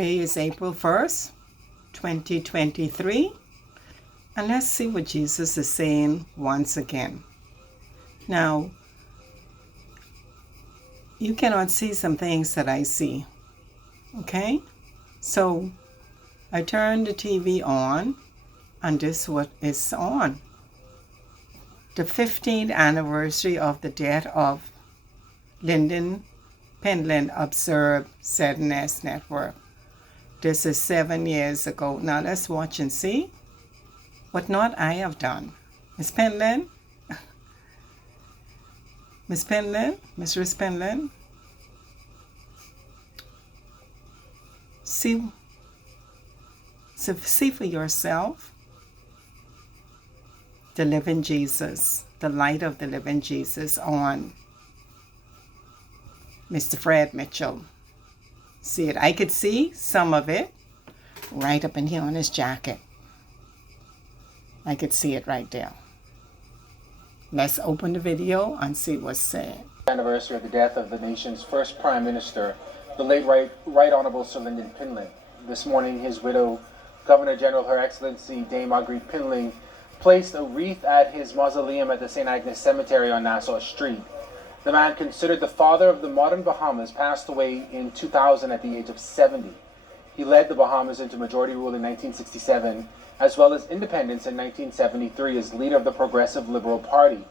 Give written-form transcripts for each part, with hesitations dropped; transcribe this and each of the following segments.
Today is April 1st, 2023, and let's see what Jesus is saying once again. Now, you cannot see some things that I see, okay? So, I turned the TV on, and this is what is on. The 15th anniversary of the death of Lyndon Pindling observed ZNS Network. This is 7 years ago. Now let's watch and see what not I have done. Miss Pindling? Miss Pindling? Mistress Pindling? See for yourself the living Jesus, the light of the living Jesus on Mr. Fred Mitchell. See it? I could see some of it right up in here on his jacket. I could see it right there. Let's open the video and see what's said. Anniversary of the death of the nation's first Prime Minister, the late Right Honourable Sir Lyndon Pindling. This morning, his widow, Governor General Her Excellency Dame Marguerite Pindling, placed a wreath at his mausoleum at the St. Agnes Cemetery on Nassau Street. The man, considered the father of the modern Bahamas, passed away in 2000 at the age of 70. He led the Bahamas into majority rule in 1967, as well as independence in 1973 as leader of the Progressive Liberal Party.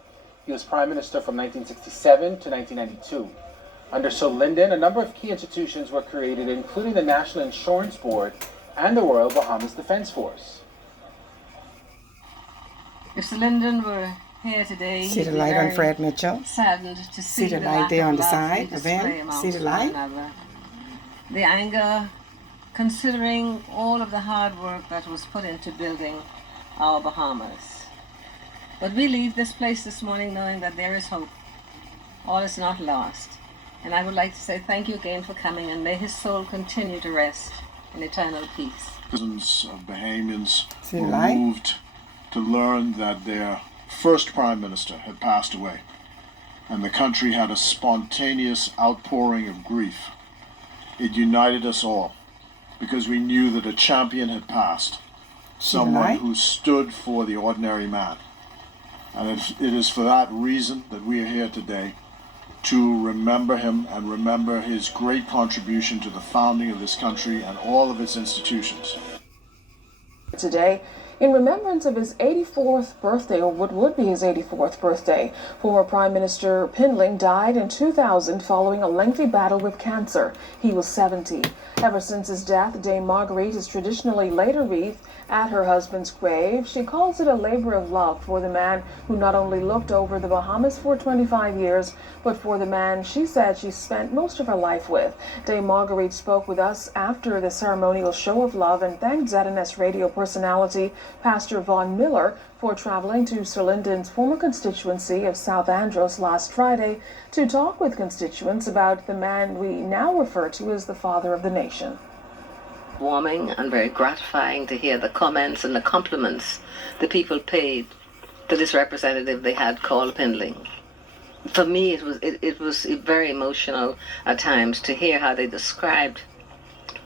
He was Prime Minister from 1967 to 1992. Under Sir Lyndon, a number of key institutions were created, including the National Insurance Board and the Royal Bahamas Defence Force. If Sir Lyndon were here today, see the light on Fred Mitchell? Saddened to see the light there on the side of him? See the light? The anger, considering all of the hard work that was put into building our Bahamas. But we leave this place this morning knowing that there is hope. All is not lost. And I would like to say thank you again for coming, and may his soul continue to rest in eternal peace. Thousands of Bahamians were moved to learn that their first Prime Minister had passed away, and the country had a spontaneous outpouring of grief. It united us all, because we knew that a champion had passed, someone who stood for the ordinary man. And it is for that reason that we are here today, to remember him and remember his great contribution to the founding of this country and all of its institutions. Today, in remembrance of his 84th birthday, or what would be his 84th birthday, former Prime Minister Pindling died in 2000 following a lengthy battle with cancer. He was 70. Ever since his death, Dame Marguerite has traditionally laid a wreath at her husband's grave. She calls it a labor of love for the man who not only looked over the Bahamas for 25 years, but for the man she said she spent most of her life with. Dame Marguerite spoke with us after the ceremonial show of love and thanked ZNS radio personality Pastor Von Miller for traveling to Sir Lyndon's former constituency of South Andros last Friday to talk with constituents about the man we now refer to as the father of the nation. Warming and very gratifying to hear the comments and the compliments the people paid to this representative they had called Pindling. For me, it was very emotional at times to hear how they described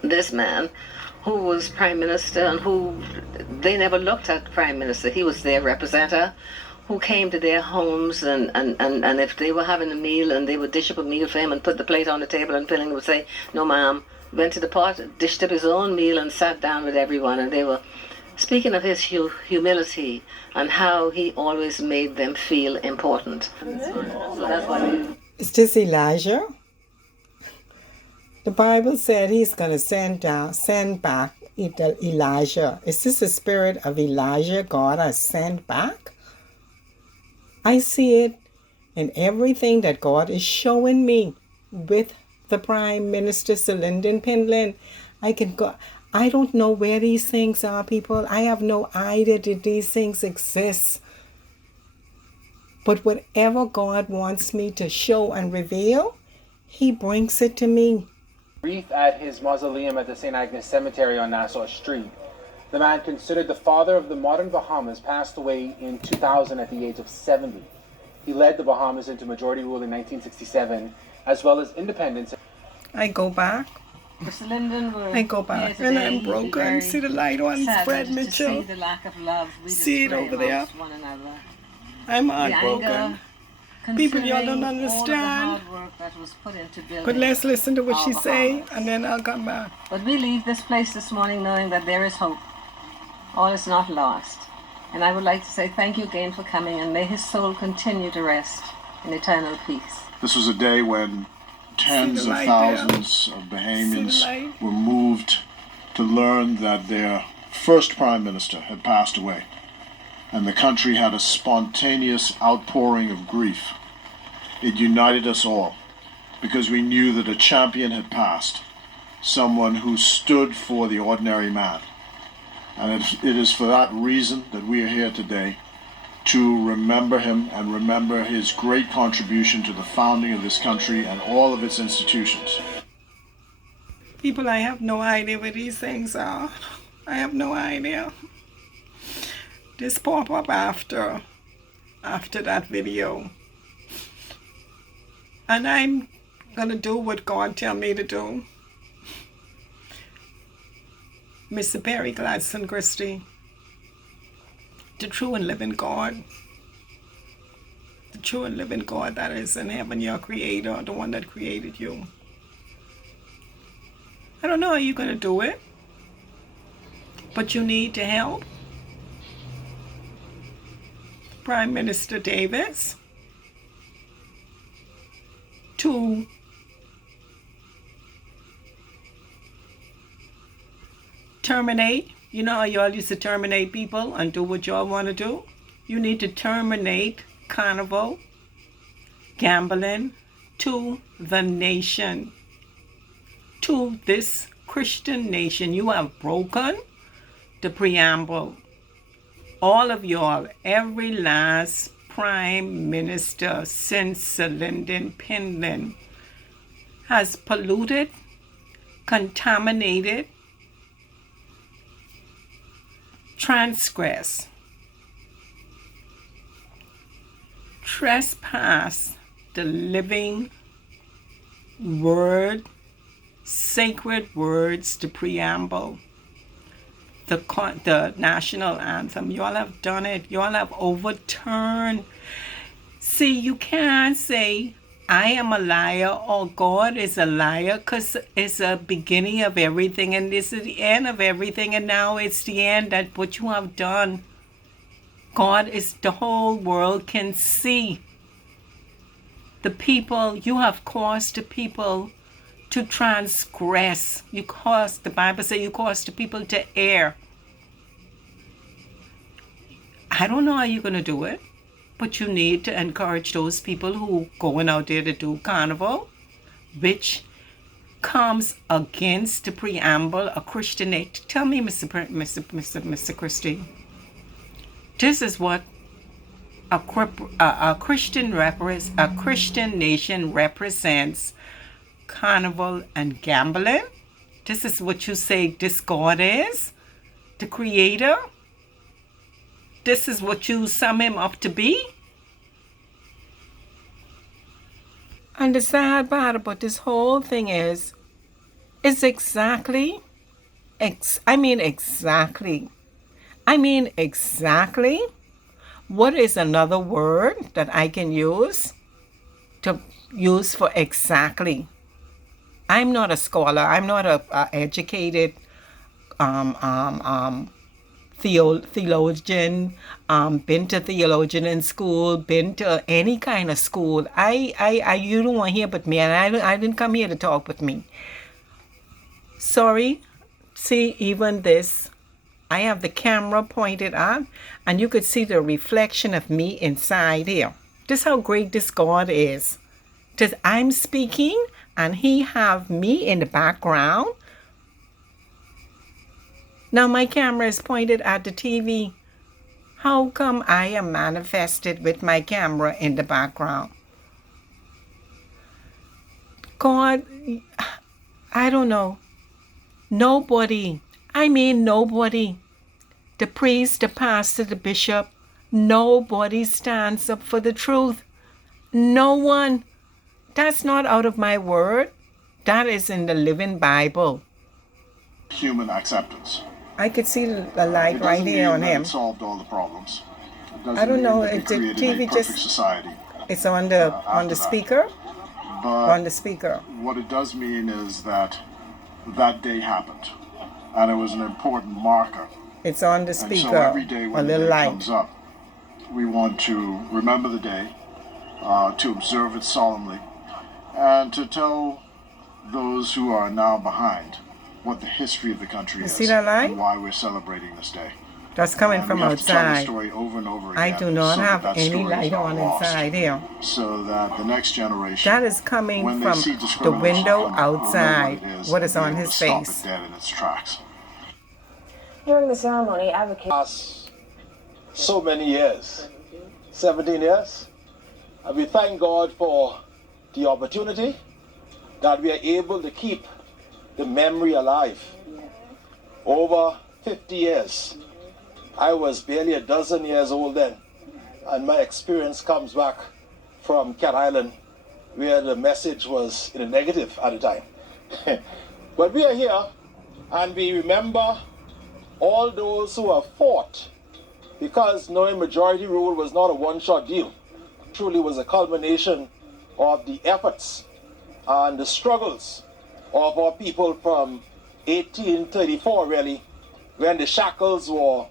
this man who was Prime Minister and who they never looked at Prime Minister. He was their representative who came to their homes, and if they were having a meal and they would dish up a meal for him and put the plate on the table, and Pindling would say, "No ma'am," went to the pot, dished up his own meal and sat down with everyone, and they were speaking of his humility and how he always made them feel important. So that's why Is this Elijah? The Bible said he's going to send back Elijah. Is this the spirit of Elijah God has sent back? I see it in everything that God is showing me with the Prime Minister Sir Lyndon Pindling. I don't know where these things are, people. I have no idea that these things exist. But whatever God wants me to show and reveal, he brings it to me. Wreath at his mausoleum at the St. Agnes Cemetery on Nassau Street. The man, considered the father of the modern Bahamas, passed away in 2000 at the age of 70. He led the Bahamas into majority rule in 1967, as well as independence. I go back Mr. Linden, we're I go back here and today. I'm You'd be broken. very See the light on Fred saddened to see Mitchell. the lack of love we See it display over there. amongst one another. I'm The heartbroken. anger, People, y'all don't considering all of the understand. hard work that was put into building But let's listen to what our she say, Bahamas. and then I'll come back. But we leave this place this morning knowing that there is hope. All is not lost. And I would like to say thank you again for coming, and may his soul continue to rest in eternal peace. This was a day when tens See the of light thousands of See the Bahamians light? were moved to learn that their first prime minister had passed away, and the country had a spontaneous outpouring of grief. It united us all because we knew that a champion had passed, someone who stood for the ordinary man. And it is for that reason that we are here today, to remember him and remember his great contribution to the founding of this country and all of its institutions. People, I have no idea what these things are. I have no idea. This pop up after that video. And I'm gonna do what God tell me to do. Mr. Perry Gladstone Christie, the true and living God. The true and living God that is in heaven, your creator, the one that created you. I don't know how you're gonna do it, but you need to help Prime Minister Davis to terminate. You know how y'all used to terminate people and do what y'all want to do? You need to terminate carnival, gambling to the nation, to this Christian nation. You have broken the preamble. All of y'all, every last prime minister since Sir Lyndon Pindling has polluted, contaminated, transgressed, trespass the living word, sacred words, the preamble, the national anthem. You all have done it. You all have overturned. See, you can't say I am a liar or God is a liar, because it's a beginning of everything and this is the end of everything, and now it's the end. That what you have done, God is, the whole world can see. The people, you have caused the people to transgress. You caused, the Bible says you caused the people to err. I don't know how you're going to do it, but you need to encourage those people who going out there to do carnival, which comes against the preamble of Christianity. Tell me, Mr. Christie, this is what a Christian nation represents: carnival and gambling. This is what you say this God is, the creator. This is what you sum him up to be. And the sad part about this whole thing is exactly what is another word that I can use for exactly? I'm not a scholar. I'm not a educated theologian, been to theologian in school, been to any kind of school. You don't want to hear but me, and I didn't come here to talk with me. Sorry. See, even this, I have the camera pointed on, and you could see the reflection of me inside here. This is how great this God is. Because I'm speaking, and he have me in the background. Now my camera is pointed at the TV. How come I am manifested with my camera in the background? God, I don't know. Nobody, the priest, the pastor, the bishop, nobody stands up for the truth. No one. That's not out of my word. That is in the Living Bible. Human acceptance. I could see the light right here on him. It solved all the problems. It doesn't I don't know mean if that the it created TV a perfect just society. it's on the speaker. But On the speaker. what it does mean is that that day happened, and it was an important marker. It's on the And speaker. so every day a when the little day light. comes up, we want to remember the day, to observe it solemnly, and to tell those who are now behind what the history of the country is see that light? and why we're celebrating this day. That's coming And from we have to tell the outside. story over and over again. I do not so have that any story is light not on lost, inside here. so that the next generation, That is coming when they from see the discrimination window come up, will know outside. What is and be on able his to stop face? it dead in its tracks. During the ceremony, advocates So many years, 17 years, and we thank God for the opportunity that we are able to keep the memory alive. Over 50 years, I was barely a dozen years old then, and my experience comes back from Cat Island, where the message was in a negative at the time. But we are here, and we remember all those who have fought, because knowing majority rule was not a one-shot deal. Truly was a culmination of the efforts and the struggles of our people from 1834, really, when the shackles were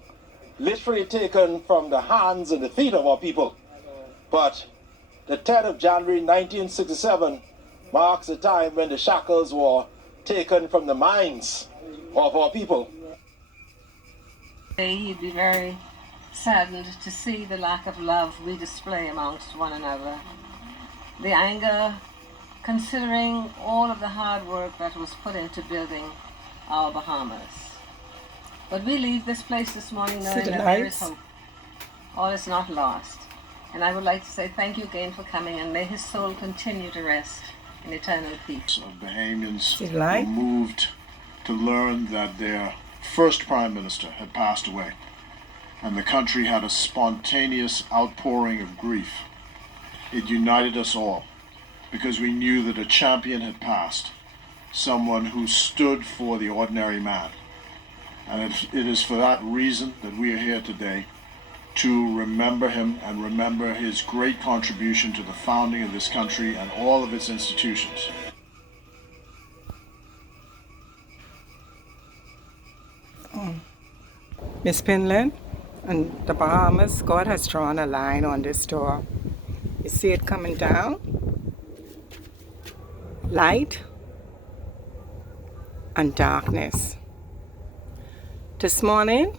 literally taken from the hands and the feet of our people. But the 10th of January 1967 marks the time when the shackles were taken from the minds of our people. He'd be very saddened to see the lack of love we display amongst one another. The anger, considering all of the hard work that was put into building our Bahamas. But we leave this place this morning knowing that there is hope. All is not lost. And I would like to say thank you again for coming, and may his soul continue to rest in eternal peace. Bahamians were moved to learn that their first prime minister had passed away, and the country had a spontaneous outpouring of grief. It united us all, because we knew that a champion had passed, someone who stood for the ordinary man. And it is for that reason that we are here today, to remember him and remember his great contribution to the founding of this country and all of its institutions. Miss Pindling and the Bahamas, God has drawn a line on this door. You see it coming down? Light and darkness. This morning,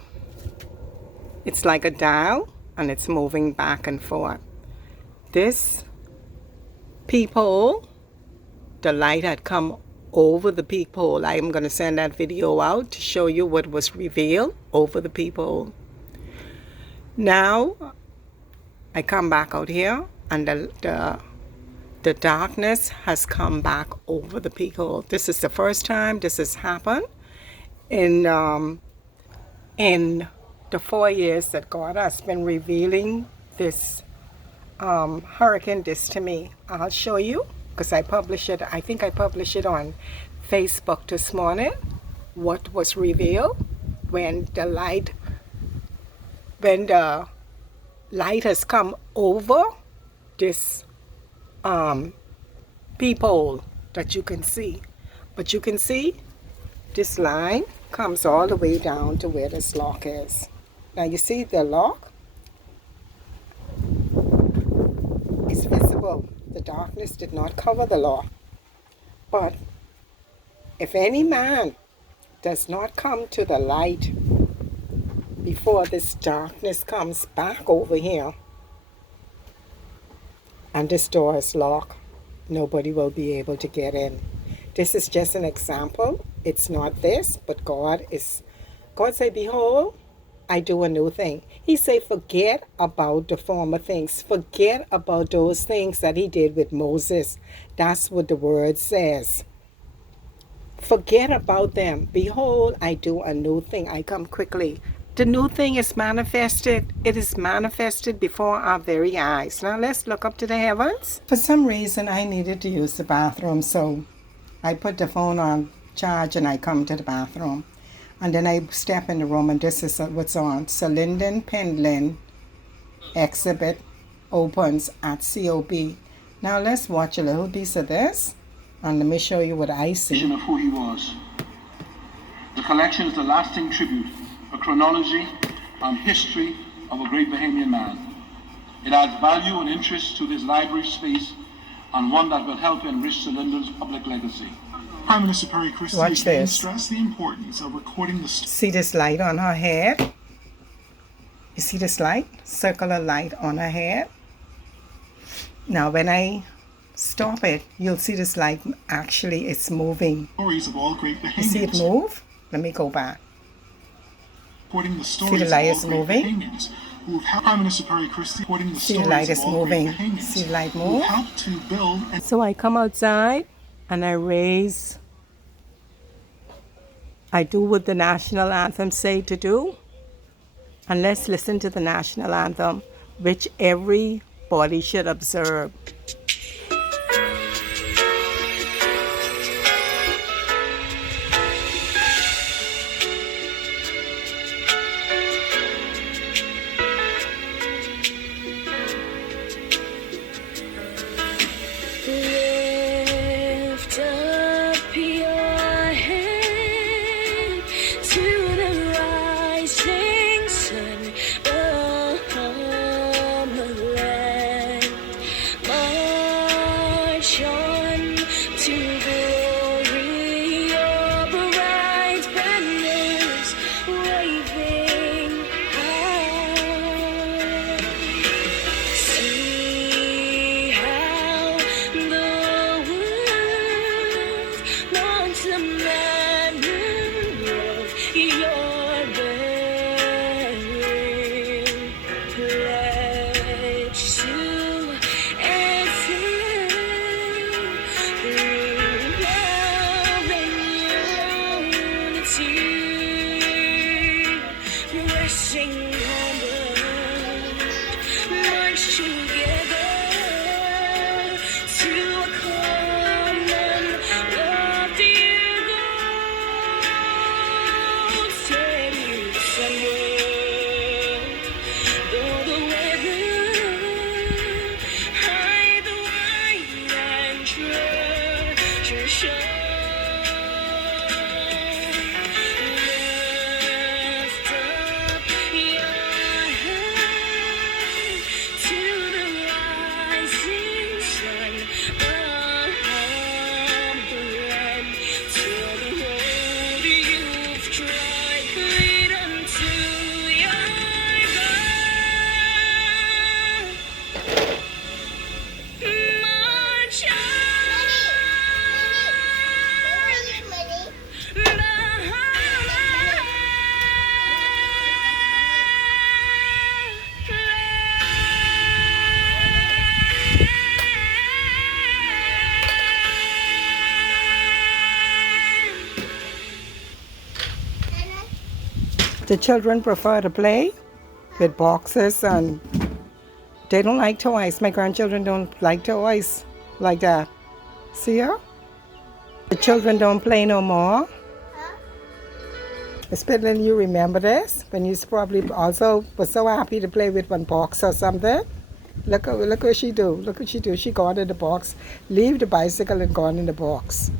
it's like a dial and it's moving back and forth. This peephole, the light had come over the peephole. I am going to send that video out to show you what was revealed over the peephole. Now, I come back out here and the darkness has come back over the peephole. This is the first time this has happened in the 4 years that God has been revealing this hurricane this to me. I'll show you, because I published it, I think I published it on Facebook this morning, what was revealed when the light has come over this peephole that you can see. But you can see this line comes all the way down to where this lock is. Now you see the lock is visible. The darkness did not cover the lock. But if any man does not come to the light before this darkness comes back over here and this door is locked, nobody will be able to get in. This is just an example. It's not this, but God say, behold, I do a new thing. He say, forget about the former things. Forget about those things that he did with Moses. That's what the word says. Forget about them. Behold, I do a new thing. I come quickly. The new thing is manifested. It is manifested before our very eyes. Now let's look up to the heavens. For some reason, I needed to use the bathroom, so I put the phone on charge and I come to the bathroom. And then I step in the room and this is what's on. So Lyndon Pindling exhibit opens at COB. Now let's watch a little piece of this and let me show you what I see. Of who he was. The collection is a lasting tribute, a chronology and history of a great Bahamian man. It adds value and interest to this library space and one that will help enrich Sir Lyndon's public legacy. Prime Minister Perry Christie Watch again this. stressed the importance of recording the See this light on her head? You see this light? Circular light on her head? Now when I stop it, you'll see this light actually it's moving. stories of all great Bahamians. You see it move? Let me go back. Recording the See stories the light of is all great moving? Bahamians who have helped Prime Minister Perry Christie recording the See the stories light of is all great moving. Bahamians See the light who move? helped to build and So I come outside and I do what the national anthem say to do. And let's listen to the national anthem, which everybody should observe. Lift up your head to the rising sun upon the land. March on to glory, your bright banners waving high. See how the world longs the manner of your bearing. Pledge to excel through love and unity, pressing onward, march together to a common lofty goal. Steady sunward, though the weather hide the white and treasure show. Lift up your head to the rising sun above the land. Till the road you've tried lead unto your goal. March The children prefer to play with boxes and they don't like toys. My grandchildren don't like toys like that. See her? The children don't play no more. Especially you remember this when you probably also was so happy to play with one box or something. Look what she do. Look what she do. She gone in the box, leave the bicycle and gone in the box.